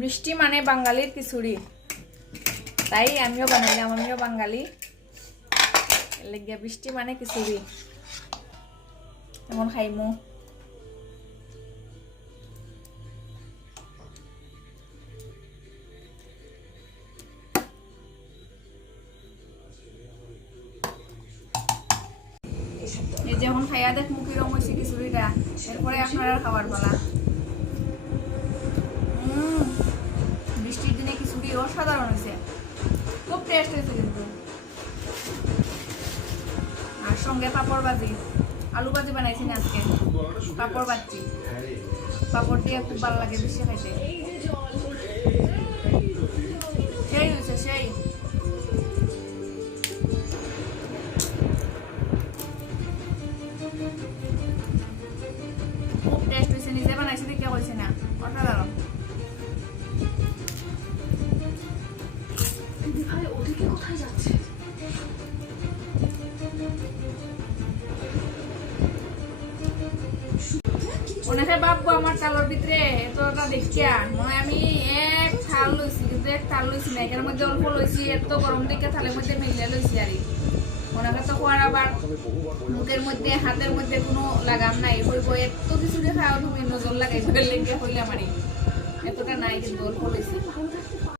বৃষ্টি মানে বাঙালির খিচুড়ি, তাই আমিও বানাইলাম, আমিও বাঙালি, লেগে বৃষ্টি মানে খিচুড়ি এখন খাইমু। এই যে এখন খাইয়া দেখ মুখি রম হয়েছে খিচুড়িটা, এরপরে আপনারা খাবার পালা। বৃষ্টির দিনে খিচুড়ি অসাধারণ হয়েছে, খুব টেস্ট হয়েছে কিন্তু। আর সঙ্গে পাপড় ভাজি, আলু ভাজি বানাইছি না আজকে, পাপড় ভাজি, পাপড় দিয়ে খুব ভালো লাগে বেশি খাইতে। সেই হয়েছে সেই। খুব টেস্ট হয়েছে, নিজে বানাইছি দেখে কইছে না, অসাধারণ। ওদিকে কোথায় যাচ্ছে? অনেকে ভাববো আমার চালের ভিতরে এতটা দেখিয়া মনে আমি এক থাল লইছি, কিন্তু এক থাল লইছি না, এখানের মধ্যে অল্প লইছি, এত গরম দেখে থালের মধ্যে মিলিয়ে লইছি। আর অনেকে তো কোয়ার আবার মুখের মধ্যে হাতের মধ্যে কোনো লাগাম নাই, হইব এত কিছু খাওয়া তুমি নজর লাগাই লেগে হইলাম। আর এতটা নাই, কিন্তু অল্প লইছি।